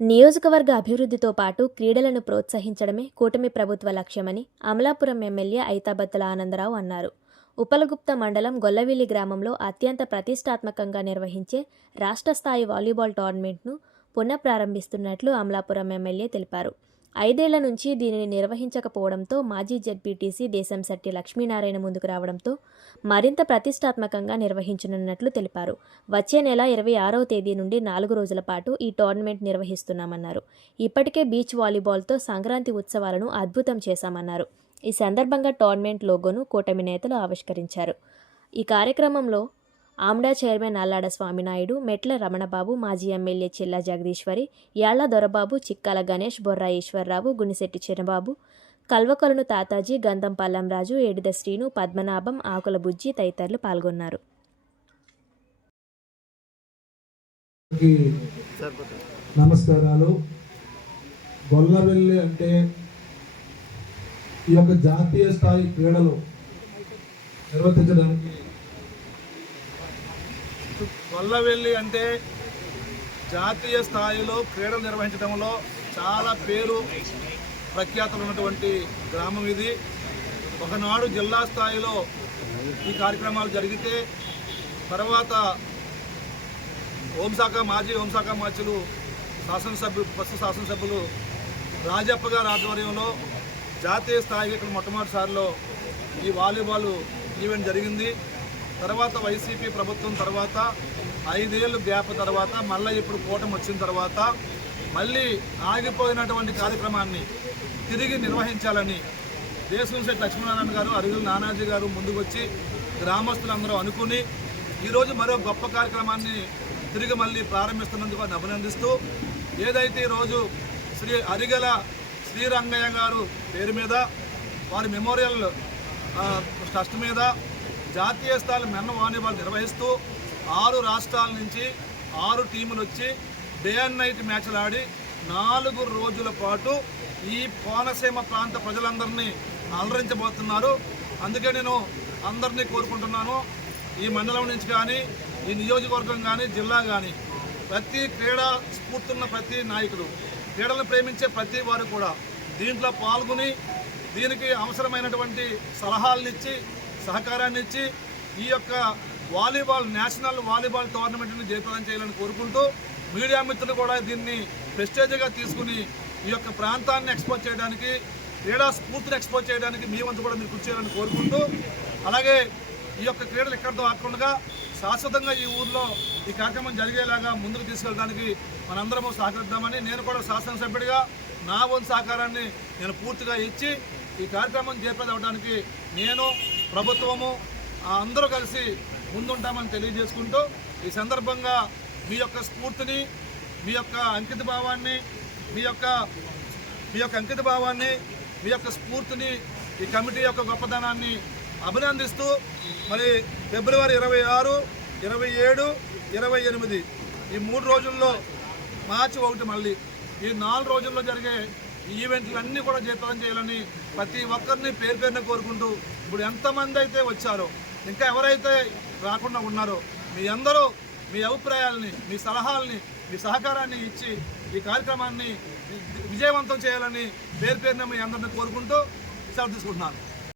నియోజకవర్గ అభివృద్ధితో పాటు క్రీడలను ప్రోత్సహించడమే కూటమి ప్రభుత్వ లక్ష్యమని అమలాపురం ఎమ్మెల్యే ఐతాబత్తుల ఆనందరావు అన్నారు. ఉపలగుప్త మండలం గొల్లవిల్లి గ్రామంలో అత్యంత ప్రతిష్టాత్మకంగా నిర్వహించే రాష్ట్ర స్థాయి వాలీబాల్ టోర్నమెంట్ను పునఃప్రారంభిస్తున్నట్లు అమలాపురం ఎమ్మెల్యే తెలిపారు. ఐదేళ్ళ నుంచి దీనిని నిర్వహించకపోవడంతో మాజీ జెడ్పీటీసీ దేశంశెట్టి లక్ష్మీనారాయణ ముందుకు రావడంతో మరింత ప్రతిష్టాత్మకంగా నిర్వహించనున్నట్లు తెలిపారు. వచ్చే నెల ఇరవై ఆరవ తేదీ నుండి నాలుగు రోజుల పాటు ఈ టోర్నమెంట్ నిర్వహిస్తున్నామన్నారు. ఇప్పటికే బీచ్ వాలీబాల్తో సంక్రాంతి ఉత్సవాలను అద్భుతం చేశామన్నారు. ఈ సందర్భంగా టోర్నమెంట్ లోగోను కూటమి నేతలు ఆవిష్కరించారు. ఈ కార్యక్రమంలో ఆమ్డా చైర్మన్ అల్లాడ స్వామినాయుడు మెట్ల రమణబాబు మాజీ ఎమ్మెల్యే చిల్లా జగదీశ్వరి యాళ్ళ దొరబాబు చిక్కాల గణేష్ బొర్రా ఈశ్వర్రావు గునిశెట్టి చిన్నబాబు కల్వకొలను తాతాజీ గంధం పల్లంరాజు ఏడిద శ్రీను పద్మనాభం ఆకుల బుజ్జి తదితరులు పాల్గొన్నారు. నమస్కారాలు. గొల్లవెల్లి అంటే ఈ యొక్క జాతీయ స్థాయి క్రీడలు నిర్వర్తించడానికి గొల్లవెల్లి అంటే జాతీయ స్థాయిలో క్రీడలు నిర్వహించడంలో చాలా పేరు ప్రఖ్యాతులు ఉన్నటువంటి గ్రామం ఇది. ఒకనాడు జిల్లా స్థాయిలో ఈ కార్యక్రమాలు జరిగితే తర్వాత హోంశాఖ మాజీ హోంశాఖ మాచులు శాసనసభ్యులు ప్రస్తుత శాసనసభ్యులు రాజప్ప గారి ఆధ్వర్యంలో జాతీయ స్థాయికి ఇక్కడ మొట్టమొదటిసారిలో ఈ వాలీబాల్ ఈవెంట్ జరిగింది. తర్వాత వైసీపీ ప్రభుత్వం తర్వాత ఐదేళ్ళు గ్యాప్ తర్వాత మళ్ళీ ఇప్పుడు కూటమి వచ్చిన తర్వాత మళ్ళీ ఆగిపోయినటువంటి కార్యక్రమాన్ని తిరిగి నిర్వహించాలని దేశం శ్రీ లక్ష్మీనారాయణ గారు అరుగుల నానాజీ గారు ముందుకు వచ్చి గ్రామస్తులందరూ అనుకుని ఈరోజు మరో గొప్ప కార్యక్రమాన్ని తిరిగి మళ్ళీ ప్రారంభిస్తున్నందుకు వారిని అభినందిస్తూ ఏదైతే ఈరోజు శ్రీ అరిగల శ్రీరంగయ్య గారు పేరు మీద వారి మెమోరియల్ ట్రస్ట్ మీద జాతీయ స్థాయి మెన్న వాలీబాల్ నిర్వహిస్తూ ఆరు రాష్ట్రాల నుంచి ఆరు టీములు వచ్చి డే అండ్ నైట్ మ్యాచ్లు ఆడి నాలుగు రోజుల పాటు ఈ కోనసీమ ప్రాంత ప్రజలందరినీ అలరించబోతున్నారు. అందుకే నేను అందరినీ కోరుకుంటున్నాను. ఈ మండలం నుంచి కానీ ఈ నియోజకవర్గం కానీ జిల్లా కానీ ప్రతి క్రీడా స్ఫూర్తున్న ప్రతి నాయకుడు క్రీడలను ప్రేమించే ప్రతి వారు కూడా దీంట్లో పాల్గొని దీనికి అవసరమైనటువంటి సలహాలనిచ్చి సహకారాన్ని ఇచ్చి ఈ యొక్క వాలీబాల్ నేషనల్ వాలీబాల్ టోర్నమెంట్ని జయప్రదం చేయాలని కోరుకుంటూ మీడియా మిత్రులు కూడా దీన్ని ప్రెస్టేజ్గా తీసుకుని ఈ యొక్క ప్రాంతాన్ని ఎక్స్పోజ్ చేయడానికి క్రీడా స్ఫూర్తిని ఎక్స్పోజ్ చేయడానికి మీ వంతు కూడా మీరు కృషి చేయాలని కోరుకుంటూ అలాగే ఈ యొక్క క్రీడలు ఎక్కడితో ఆకుండా శాశ్వతంగా ఈ ఊర్లో ఈ కార్యక్రమం జరిగేలాగా ముందుకు తీసుకెళ్ళడానికి మనందరము సహకరిద్దామని నేను కూడా శాసనసభ్యుడిగా నా వంతు సహకారాన్ని నేను పూర్తిగా ఇచ్చి ఈ కార్యక్రమం చేపదవడానికి నేను ప్రభుత్వము అందరూ కలిసి ముందుంటామని తెలియజేసుకుంటూ ఈ సందర్భంగా మీ యొక్క స్ఫూర్తిని మీ యొక్క అంకిత భావాన్ని మీ యొక్క మీ యొక్క అంకిత భావాన్ని మీ యొక్క స్ఫూర్తిని ఈ కమిటీ యొక్క గొప్పదనాన్ని అభినందిస్తూ మరి ఫిబ్రవరి ఇరవై ఆరు ఇరవై ఏడు ఇరవై ఎనిమిది ఈ మూడు రోజుల్లో మార్చి ఒకటి మళ్ళీ ఈ నాలుగు రోజుల్లో జరిగే ఈ ఈవెంట్లన్నీ కూడా జీతం చేయాలని ప్రతి ఒక్కరిని పేరు పేరున కోరుకుంటూ ఇప్పుడు ఎంతమంది అయితే వచ్చారో ఇంకా ఎవరైతే రాకుండా ఉన్నారో మీ అందరూ మీ అభిప్రాయాలని మీ సలహాలని మీ సహకారాన్ని ఇచ్చి ఈ కార్యక్రమాన్ని విజయవంతం చేయాలని పేరు పేరున మీ అందరిని కోరుకుంటూ సెలవు తీసుకుంటున్నాను.